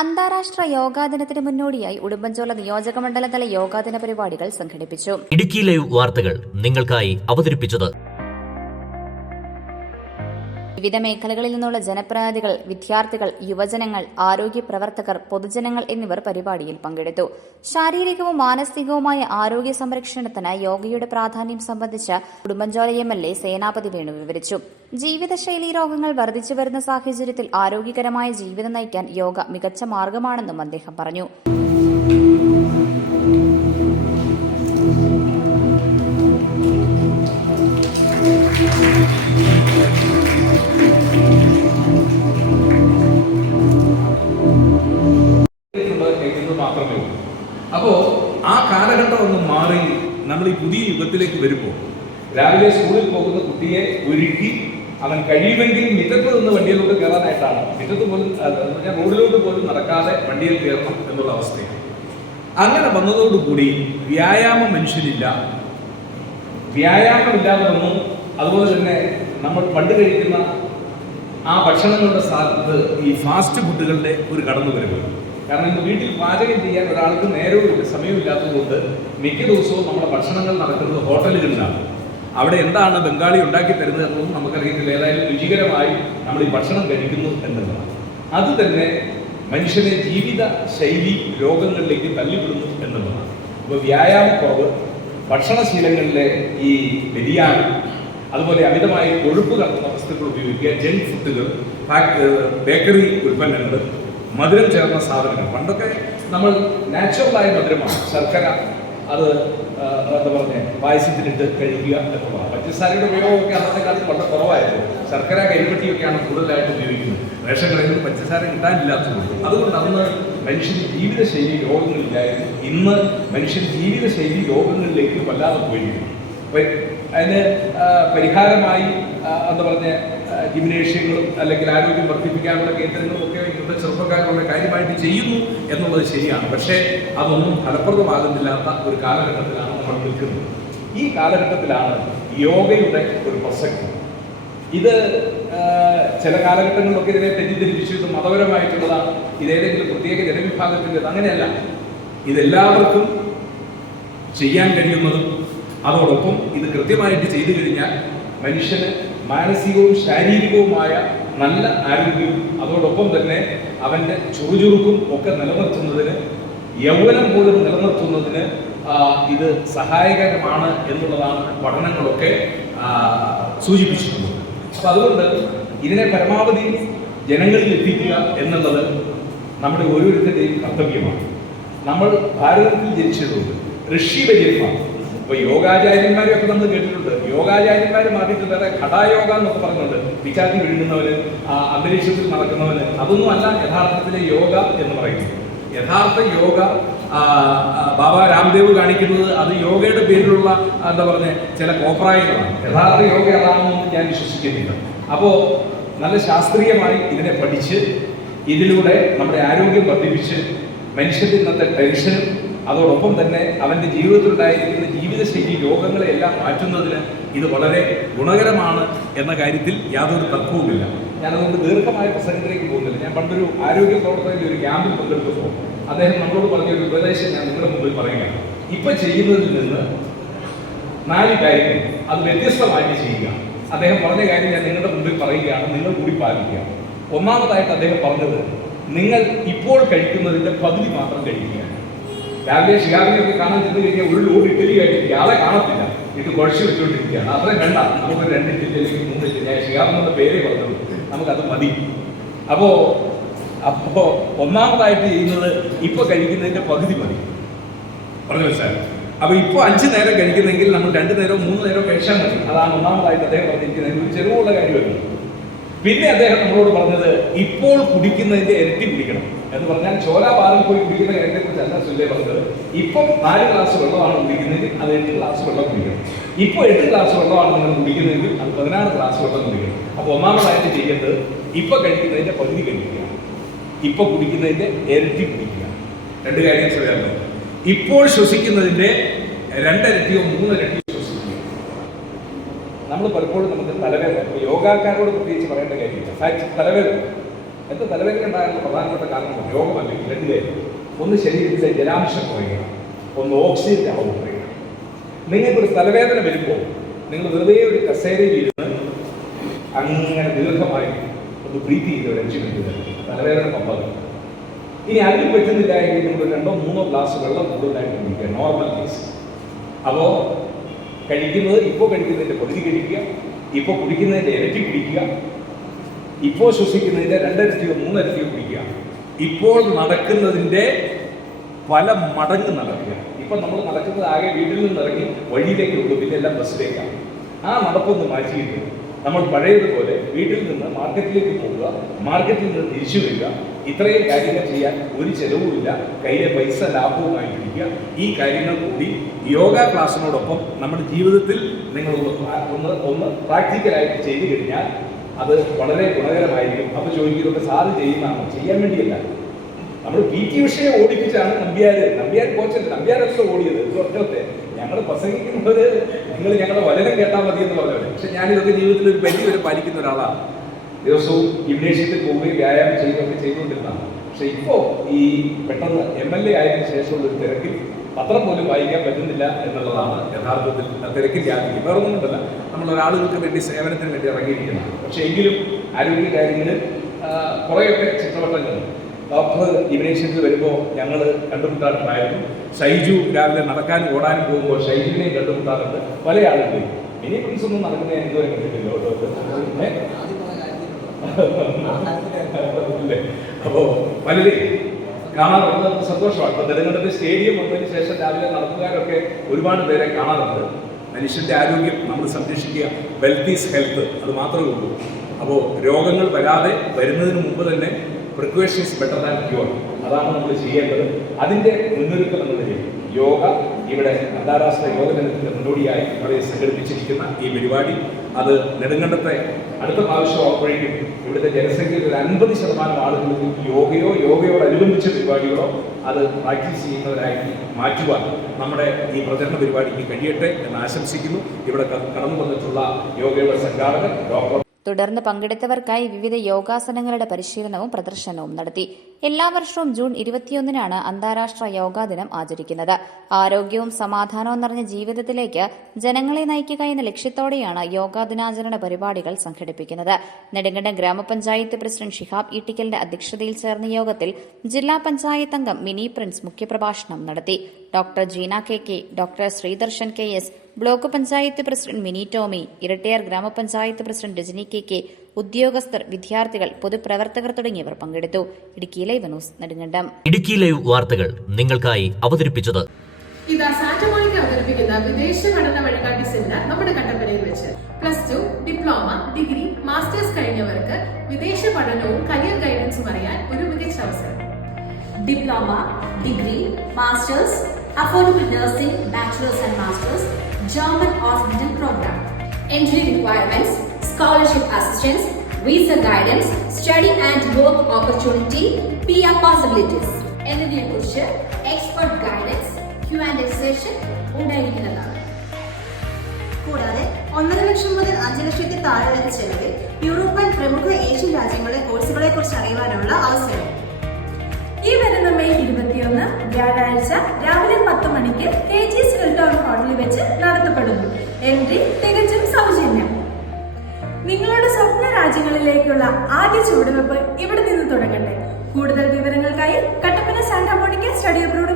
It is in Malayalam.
അന്താരാഷ്ട്ര യോഗാ ദിനത്തിന് മുന്നോടിയായി ഉടുമ്പൻചോല നിയോജകമണ്ഡലതല യോഗാദിന പരിപാടികൾ സംഘടിപ്പിച്ചു. ഇടുക്കി ലൈവ് വാർത്തകൾ നിങ്ങൾക്കായി അവതരിപ്പിച്ചത് വിവിധ മേഖലകളിൽ നിന്നുള്ള ജനപ്രതിനിധികൾ, വിദ്യാർത്ഥികൾ, യുവജനങ്ങൾ, ആരോഗ്യ പ്രവർത്തകർ, പൊതുജനങ്ങൾ എന്നിവർ പരിപാടിയിൽ പങ്കെടുത്തു. ശാരീരികവും മാനസികവുമായ ആരോഗ്യ സംരക്ഷണത്തിന് യോഗയുടെ പ്രാധാന്യം സംബന്ധിച്ച് ഉടുമ്പൻചോല MLA സേനാപതി വേണു വിവരിച്ചു. ജീവിതശൈലീ രോഗങ്ങൾ വർദ്ധിച്ചുവരുന്ന സാഹചര്യത്തിൽ ആരോഗ്യകരമായ ജീവിതം നയിക്കാൻ യോഗ മികച്ച മാർഗമാണെന്നും അദ്ദേഹം പറഞ്ഞു. മാത്രമേ ഉള്ളൂ. അപ്പോൾ ആ കാലഘട്ടം ഒന്ന് മാറി നമ്മൾ ഈ പുതിയ യുഗത്തിലേക്ക് വരുമ്പോൾ രാവിലെ സ്കൂളിൽ പോകുന്ന കുട്ടിയെ ഒരുക്കി അവൻ കഴിയുമെങ്കിൽ മുറ്റത്ത് നിന്ന് വണ്ടിയിലോട്ട് കയറാനായിട്ടാണ്, മുറ്റത്ത് പോലും റോഡിലോട്ട് പോലും നടക്കാതെ വണ്ടിയിൽ കയറണം എന്നുള്ള അവസ്ഥയാണ്. അങ്ങനെ വന്നതോടുകൂടി വ്യായാമം മനുഷ്യനില്ല, വ്യായാമമില്ലാതെ വന്നു. അതുപോലെ തന്നെ നമ്മൾ പണ്ട് കഴിക്കുന്ന ആ ഭക്ഷണങ്ങളുടെ സ്ഥാനത്ത് ഈ ഫാസ്റ്റ് ഫുഡുകളുടെ ഒരു കടന്നുവരവ്. കാരണം ഇന്ന് വീട്ടിൽ പാചകം ചെയ്യാൻ ഒരാൾക്ക് നേരവും സമയമില്ലാത്തതുകൊണ്ട് മിക്ക ദിവസവും നമ്മുടെ ഭക്ഷണങ്ങൾ നടക്കുന്നത് ഹോട്ടലുകളിലാണ്. അവിടെ എന്താണ് ബംഗാളി ഉണ്ടാക്കി തരുന്നത് എന്നൊന്നും നമുക്കറിയത്തില്ല. ഏതായാലും രുചികരമായി നമ്മൾ ഈ ഭക്ഷണം കഴിക്കുന്നു എന്നുള്ളതാണ്. അത് തന്നെ മനുഷ്യനെ ജീവിത ശൈലി രോഗങ്ങളിലേക്ക് തള്ളിവിടുന്നു എന്നുള്ളതാണ്. അപ്പോൾ വ്യായാമക്കുറവ്, ഭക്ഷണശീലങ്ങളിലെ ഈ വ്യതിയാനം, അതുപോലെ അമിതമായി കൊഴുപ്പ് കലർന്ന വസ്തുക്കൾ ഉപയോഗിക്കുക, ജങ്ക് ഫുഡുകൾ, ബേക്കറി ഉൽപ്പന്നങ്ങൾ, മധുരം ചേർന്ന സാധനങ്ങൾ. പണ്ടൊക്കെ നമ്മൾ നാച്ചുറലായ മധുരമാണ്, ശർക്കര, അത് എന്താ പറഞ്ഞ പായസത്തിലിട്ട് കഴിക്കുക എന്നുള്ളതാണ്. പഞ്ചസാരയുടെ ഉപയോഗമൊക്കെ അന്നത്തെ കാലത്ത് വളരെ കുറവായിരുന്നു. ശർക്കര, കരിപ്പട്ടിയൊക്കെയാണ് കൂടുതലായിട്ട് ഉപയോഗിക്കുന്നത്. റേഷൻ കടയിൽ നിന്ന് പഞ്ചസാര കിട്ടാനില്ലാത്തതുകൊണ്ട്. അതുകൊണ്ട് അന്ന് മനുഷ്യന് ജീവിതശൈലി രോഗങ്ങളില്ലായിരുന്നു. ഇന്ന് മനുഷ്യൻ ജീവിതശൈലി രോഗങ്ങളിലേക്ക് വല്ലാതെ പോയിരിക്കുന്നു. അതിന് പരിഹാരമായി എന്താ പറഞ്ഞ ജിംനേഷ്യങ്ങളും അല്ലെങ്കിൽ ആരോഗ്യം വർദ്ധിപ്പിക്കാനുള്ള കേന്ദ്രങ്ങളും ഒക്കെ ഇന്നത്തെ ചെറുപ്പക്കാരുടെ കാര്യമായിട്ട് ചെയ്യുന്നു എന്നുള്ളത് ശരിയാണ്. പക്ഷേ അതൊന്നും ഫലപ്രദമാകുന്നില്ലാത്ത ഒരു കാലഘട്ടത്തിലാണ് നമ്മൾ നിൽക്കുന്നത്. ഈ കാലഘട്ടത്തിലാണ് യോഗയുടെ ഒരു പ്രസക്തി. ഇത് ചില കാലഘട്ടങ്ങളിലൊക്കെ ഇതിനെ തെറ്റിദ്ധരിപ്പിച്ചു, ഇത് മതപരമായിട്ടുള്ളതാണ്, ഇതേതെങ്കിലും പ്രത്യേക ജനവിഭാഗത്തിൻ്റെത്. അങ്ങനെയല്ല, ഇതെല്ലാവർക്കും ചെയ്യാൻ കഴിയുന്നതും അതോടൊപ്പം ഇത് കൃത്യമായിട്ട് ചെയ്തു കഴിഞ്ഞാൽ മനുഷ്യന് മാനസികവും ശാരീരികവുമായ നല്ല ആരോഗ്യവും അതോടൊപ്പം തന്നെ അവൻ്റെ ചുറുചുറുക്കും ഒക്കെ നിലനിർത്തുന്നതിന്, യൗവനം പോലും നിലനിർത്തുന്നതിന് ഇത് സഹായകരമാണ് എന്നുള്ളതാണ് പഠനങ്ങളൊക്കെ സൂചിപ്പിച്ചിട്ടുള്ളത്. അപ്പം അതുകൊണ്ട് ഇതിനെ പരമാവധി ജനങ്ങളിൽ എത്തിക്കുക എന്നുള്ളത് നമ്മുടെ ഓരോരുത്തരുടെയും കർത്തവ്യമാണ്. നമ്മൾ ഭാരതത്തിൽ ജനിച്ചതുകൊണ്ട് ഋഷിവര്യന്മാർ, ഇപ്പൊ യോഗാചാര്യന്മാരെയൊക്കെ നമ്മൾ കേട്ടിട്ടുണ്ട്. യോഗാചാര്യന്മാർ മാറിയിട്ട് വേറെ ഘടായോഗ എന്നൊക്കെ പറഞ്ഞുണ്ട്. പിച്ചാത്തി വിഴുങ്ങുന്നവന്, അന്തരീക്ഷത്തിൽ നടക്കുന്നവന്, അതൊന്നും അല്ല യഥാർത്ഥത്തിലെ യോഗ എന്ന് പറയുന്നത്. യഥാർത്ഥ യോഗ ബാബ രാംദേവ് കാണിക്കുന്നത് അത് യോഗയുടെ പേരിലുള്ള എന്താ പറഞ്ഞ ചില കോപ്രായങ്ങളാണ്. യഥാർത്ഥ യോഗ അതാണെന്ന് ഞാൻ വിശ്വസിക്കുന്നില്ല. അപ്പോൾ നല്ല ശാസ്ത്രീയമായി ഇതിനെ പഠിച്ച് ഇതിലൂടെ നമ്മുടെ ആരോഗ്യം വർദ്ധിപ്പിച്ച് മനുഷ്യന്റെ ഇന്നത്തെ ടെൻഷനും അതോടൊപ്പം തന്നെ അവൻ്റെ ജീവിതത്തിലുണ്ടായിരിക്കുന്ന ജീവിതശൈലി രോഗങ്ങളെല്ലാം മാറ്റുന്നതിന് ഇത് വളരെ ഗുണകരമാണ് എന്ന കാര്യത്തിൽ യാതൊരു തർക്കവുമില്ല. ഞാനതുകൊണ്ട് ദീർഘമായ പ്രസംഗത്തിലേക്ക് പോകുന്നില്ല. ഞാൻ പണ്ടൊരു ആരോഗ്യ പ്രവർത്തകൻ്റെ ഒരു ക്യാമ്പിൽ പങ്കെടുത്തപ്പോൾ അദ്ദേഹം നമ്മളോട് പറഞ്ഞൊരു ഉപദേശം ഞാൻ നിങ്ങളുടെ മുമ്പിൽ പറയുകയാണ്. ഇപ്പം ചെയ്യുന്നതിൽ നിന്ന് 4 കാര്യങ്ങൾ അത് വ്യത്യസ്തമായിട്ട് ചെയ്യുക. അദ്ദേഹം പറഞ്ഞ കാര്യം ഞാൻ നിങ്ങളുടെ മുമ്പിൽ പറയുകയാണ്, നിങ്ങൾ കൂടി പാലിക്കുക. ഒന്നാമതായിട്ട് അദ്ദേഹം പറഞ്ഞത്, നിങ്ങൾ ഇപ്പോൾ കഴിക്കുന്നതിൻ്റെ പകുതി മാത്രം കഴിക്കുക. രാവിലെ ഷിഹാബിനെയൊക്കെ കാണാൻ ചെന്ന് കഴിഞ്ഞാൽ ഒരു ലോഡ് ഇഡ്ഡലി കഴിക്കുക, ആളെ കാണത്തില്ല, ഇത് കുഴച്ച് വെച്ചുകൊണ്ടിരിക്കുകയാണ്. അത്രയും വേണ്ട, നമുക്ക് 2 ഇഡ്ഡലി അല്ലെങ്കിൽ 3 ഇഡ്ഡലി. ഞാൻ ഷിഹാബെന്നുള്ള പേരേ പറഞ്ഞത്, നമുക്കത് മതി. അപ്പോൾ ഒന്നാമതായിട്ട് ചെയ്യുന്നത് ഇപ്പോൾ കഴിക്കുന്നതിൻ്റെ പകുതി മതി. പറഞ്ഞു മനസ്സിലായി? അപ്പോൾ ഇപ്പോൾ 5 നേരം കഴിക്കുന്നെങ്കിൽ നമ്മൾ 2 നേരമോ 3 നേരമോ കഴിച്ചാൽ മതി. അതാണ് ഒന്നാമതായിട്ട് അദ്ദേഹം പറഞ്ഞിരിക്കുന്നത്. ഒരു ചെറുവുള്ള കാര്യമല്ല. പിന്നെ അദ്ദേഹം നമ്മളോട് പറഞ്ഞത്, ഇപ്പോൾ കുടിക്കുന്നതിൻ്റെ ഇരട്ടി കുടിക്കണം എന്ന് പറഞ്ഞാൽ ചോല ബാറിൽ പോയി കുടിക്കുന്ന കാര്യത്തെ കുറിച്ചല്ല സുല്ലേ പറഞ്ഞത്. ഇപ്പം 4 ഗ്ലാസ് വെള്ളമാണ് കുടിക്കുന്നതെങ്കിൽ അത് 8 ഗ്ലാസ് വെള്ളം കുടിക്കണം. ഇപ്പോൾ 8 ഗ്ലാസ് വെള്ളമാണ് നിങ്ങൾ കുടിക്കുന്നതെങ്കിൽ അത് 16 ഗ്ലാസ് വെള്ളം കുടിക്കണം. അപ്പോൾ ഒന്നാമതായിട്ട് ചെയ്യേണ്ടത് ഇപ്പം കഴിക്കുന്നതിൻ്റെ പകുതി കഴിക്കുക, ഇപ്പം കുടിക്കുന്നതിൻ്റെ ഇരട്ടി കുടിക്കുക. 2 കാര്യം പറയാമല്ലോ. ഇപ്പോൾ ശ്വസിക്കുന്നതിൻ്റെ 2 ഇരട്ടിയോ 3 ഇരട്ടിയോ ശ്വസിക്കുക. നമ്മൾ പലപ്പോഴും നമുക്ക് തലവേദന, യോഗാക്കാരോട് പ്രത്യേകിച്ച് പറയേണ്ട കാര്യമില്ല. തലവേദന എന്താ തലവേദന ഉണ്ടാകുന്ന പ്രധാനപ്പെട്ട കാരണം രോഗമല്ലെങ്കിൽ രണ്ടിലേ ഒന്ന് ശരീരത്തിലെ ജലാംശം കുറയുക, ഒന്ന് ഓക്സിജന്റെ അളവ് കുറയുക. നിങ്ങൾക്കൊരു തലവേദന വരുമ്പോൾ നിങ്ങൾ വെറുതെ ഒരു കസേരയിൽ ഇരുന്ന് അങ്ങനെ ദീർഘമായി ഒന്ന് ബ്രീത്ത് ചെയ്ത് ഒരു 5 മിനിറ്റ് തലവേദന പമ്പത്. ഇനി അതിൽ പറ്റുന്നില്ല എങ്കിൽ നിങ്ങൾ 2-3 ഗ്ലാസ് വെള്ളം കൂടുതലായിട്ട് കുടിക്കുക, നോർമൽ കേസ്. അപ്പോൾ കഴിക്കുന്നത് ഇപ്പോൾ കഴിക്കുന്നതിൻ്റെ പകുതി കഴിക്കുക, ഇപ്പോൾ കുടിക്കുന്നതിൻ്റെ ഇരട്ടി കുടിക്കുക, ഇപ്പോൾ ശ്വസിക്കുന്നതിൻ്റെ 2 ഇരട്ടിയോ 3 ഇരട്ടിയോ കുടിക്കുക, ഇപ്പോൾ നടക്കുന്നതിൻ്റെ പല മടങ്ങ് നടക്കുക. ഇപ്പം നമ്മൾ നടക്കുന്നത് ആകെ വീട്ടിൽ നിന്ന് ഇറങ്ങി വഴിയിലേക്ക് ഉള്ളൂ, പിന്നെ എല്ലാം ബസ്സിലേക്കാണ്. ആ നടപ്പൊന്ന് മാറ്റിയിട്ട് നമ്മൾ പഴയതുപോലെ വീട്ടിൽ നിന്ന് മാർക്കറ്റിലേക്ക് പോവുക, മാർക്കറ്റിൽ നിന്ന് തിരിച്ചു വരിക, ഇത്രയും കാര്യങ്ങൾ ചെയ്യാൻ ഒരു ചെലവുമില്ല, കയ്യിലെ പൈസ ലാഭവുമായിരിക്കുക. ഈ കാര്യങ്ങൾ കൂടി യോഗ ക്ലാസ്സിനോടൊപ്പം നമ്മുടെ ജീവിതത്തിൽ നിങ്ങൾ ഒന്ന് പ്രാക്ടിക്കലായിട്ട് ചെയ്തു കഴിഞ്ഞാൽ അത് വളരെ ഗുണകരമായിരിക്കും. അപ്പോൾ ചോദിക്കുന്നതൊക്കെ സാറ് ചെയ്യുന്നതാണോ? ചെയ്യാൻ വേണ്ടിയല്ല. നമ്മൾ PT ഉഷയെ ഓടിപ്പിച്ചാണ് നമ്പ്യാർ കോച്ചല്ല, നമ്പ്യാരല്ല ഓടിയത്. ഒറ്റത്തെ ഞങ്ങൾ പ്രസംഗിക്കുന്നത് നിങ്ങൾ ഞങ്ങളുടെ വചനം കേട്ടാൽ മതി എന്ന് പറഞ്ഞത്. പക്ഷെ ഞാനിതൊക്കെ ജീവിതത്തിൽ ഒരു പരിധി വരെ പാലിക്കുന്ന ഒരാളാണ്. ദിവസവും ജിംനേഷ്യത്തിൽ പോവുകയും വ്യായാമം ചെയ്യുകയൊക്കെ ചെയ്തുകൊണ്ടിരുന്നതാണ്. പക്ഷെ ഇപ്പോൾ ഈ പെട്ടെന്ന് MLA ആയതിനു ശേഷമുള്ള ഒരു തിരക്കിൽ പത്രം പോലും വായിക്കാൻ പറ്റുന്നില്ല എന്നുള്ളതാണ് യഥാർത്ഥത്തിൽ തിരക്കിൽ യാതൊരു വേറൊന്നും കൊണ്ടല്ല, നമ്മൾ ഒരാളുകൾക്ക് വേണ്ടി സേവനത്തിന് വേണ്ടി ഇറങ്ങിയിരിക്കുന്നത്. പക്ഷെ എങ്കിലും ആരോഗ്യ കാര്യങ്ങളിൽ കുറേയൊക്കെ ചിത്രവട്ടങ്ങളുണ്ട്. ഡോക്ടർ ജിംനേഷ്യത്തിൽ വരുമ്പോൾ ഞങ്ങൾ കണ്ടുമുട്ടാറുണ്ടായിരുന്നു. ഷൈജു രാവിലെ നടക്കാനും ഓടാനും പോകുമ്പോൾ ഷൈജുവിനെയും കണ്ടുമുട്ടാറുണ്ട്. പല ആളുകളെയും. മിനി പ്രിൻസ് ഒന്നും നടക്കുന്നത് ഞാൻ ഇതുവരെ കണ്ടിട്ടില്ല. അപ്പോൾ പലരെയും കാണാറുണ്ട്, സന്തോഷമാണ്. ഇപ്പോൾ നെടുങ്കണ്ടത്ത് സ്റ്റേഡിയം വന്നതിന് ശേഷം രാവിലെ നടത്തുകാരൊക്കെ ഒരുപാട് പേരെ കാണാറുണ്ട്. മനുഷ്യൻ്റെ ആരോഗ്യം നമ്മൾ സംരക്ഷിക്കുക, വെൽത്ത് ഈസ് ഹെൽത്ത്, അത് മാത്രമേ ഉള്ളൂ. അപ്പോൾ രോഗങ്ങൾ വരാതെ വരുന്നതിന് മുമ്പ് തന്നെ പ്രിക്കോഷൻസ് ബെറ്റർ ദാൻ ക്യൂർ, അതാണ് നമ്മൾ ചെയ്യേണ്ടത്. അതിൻ്റെ മുന്നൊരുക്കം എന്ന നിലയിൽ യോഗ ഇവിടെ അന്താരാഷ്ട്ര യോഗ ദിനത്തിൻ്റെ മുന്നോടിയായി ഇവിടെ സംഘടിപ്പിച്ചിരിക്കുന്ന ഈ പരിപാടി അത് നെടുങ്കണ്ടത്തെ അടുത്ത പ്രാവശ്യം ആവുമ്പോഴേക്കും ഇവിടുത്തെ ജനസംഖ്യയിൽ ഒരു 50% ആളുകൾക്ക് യോഗയോടനുബന്ധിച്ച പരിപാടികളോ അത് പ്രാക്ടീസ് ചെയ്യുന്നവരായി മാറ്റുവാൻ നമ്മുടെ ഈ പ്രചരണ പരിപാടിക്ക് കഴിയട്ടെ എന്ന് ആശംസിക്കുന്നു. ഇവിടെ കടന്നു വന്നിട്ടുള്ള യോഗയുടെ സംഘാടകർ ഡോക്ടർ. തുടർന്ന് പങ്കെടുത്തവർക്കായി വിവിധ യോഗാസനങ്ങളുടെ പരിശീലനവും പ്രദർശനവും നടത്തി. എല്ലാ വർഷവും ജൂൺ 21-നാണ് അന്താരാഷ്ട്ര യോഗാ ദിനം ആചരിക്കുന്നത്. ആരോഗ്യവും സമാധാനവും നിറഞ്ഞ ജീവിതത്തിലേക്ക് ജനങ്ങളെ നയിക്കുക എന്ന ലക്ഷ്യത്തോടെയാണ് യോഗാ ദിനാചരണ പരിപാടികൾ സംഘടിപ്പിക്കുന്നത്. നെടുങ്കണ്ടം ഗ്രാമപഞ്ചായത്ത് പ്രസിഡന്റ് ഷിഹാബ് ഈട്ടിക്കലിന്റെ അധ്യക്ഷതയിൽ ചേർന്ന യോഗത്തിൽ ജില്ലാ പഞ്ചായത്ത് അംഗം മിനി പ്രിൻസ് മുഖ്യപ്രഭാഷണം നടത്തി. Doctor Jeena KK, doctor Sreedarshan KS, block panchayat president Mini Tomy, Erattayar ഗ്രാമപഞ്ചായത്ത് പ്രസിഡന്റ് രജനി KK, ഉദ്യോഗസ്ഥർ, വിദ്യാർത്ഥികൾ, പൊതുപ്രവർത്തകർ തുടങ്ങിയവർ പങ്കെടുത്തു. Idukki live news Nedumkandam. Idukki live വാർത്തകൾ നിങ്ങൾക്കായി അവതരിപ്പിച്ചത് ഇതാ സാറ്റമോണിക്ക അവതരിപ്പിക്കുന്ന വിദേശ പഠന വഴികാട്ടി സെമിനാർ നമ്മുടെ കട്ടപ്പനയിൽ വെച്ച് +2, ഡിപ്ലോമ, ഡിഗ്രി, മാസ്റ്റേഴ്സ് കഴിഞ്ഞവർക്ക് വിദേശ പഠനവും കരിയർ ഗൈഡൻസും അറിയാൻ ഒരു മികച്ച അവസരം. Diploma, degree, masters, affordable nursing, bachelor's and master's, German or Indian program. Entry requirements, scholarship assistance, visa guidance, study and work opportunity, PR possibilities. എന്നതിനെക്കുറിച്ച് എക്സ്പെർട്ട് ഗൈഡൻസ്, Q&A സെഷൻ ഉണ്ടായിരിക്കുന്നതാണ്. കൂടാതെ 1.5 ലക്ഷം മുതൽ 5 ലക്ഷത്തിൽ താഴെ വരെ ചെലവിൽ യൂറോപ്യൻ പ്രമുഖ ഏഷ്യൻ രാജ്യങ്ങളിലെ കോഴ്സുകളെ കുറിച്ച് അറിയുവാനുള്ള അവസരം. ഈ വരുന്ന മെയ് 21 വ്യാഴാഴ്ച രാവിലെ 10 മണിക്ക് KGS ഹിൽടൺ ഹോട്ടലിൽ വെച്ച് നടത്തപ്പെടുന്നു. എൻട്രി തികച്ചും സൗജന്യം. നിങ്ങളുടെ സ്വപ്ന രാജ്യങ്ങളിലേക്കുള്ള ആദ്യ ചുവടുവെപ്പ് ഇവിടെ നിന്ന് തുടങ്ങട്ടെ. കൂടുതൽ വിവരങ്ങൾക്കായി കട്ടപ്പന സാന്റാമോണിക്ക സ്റ്റഡി അബ്രോഡ്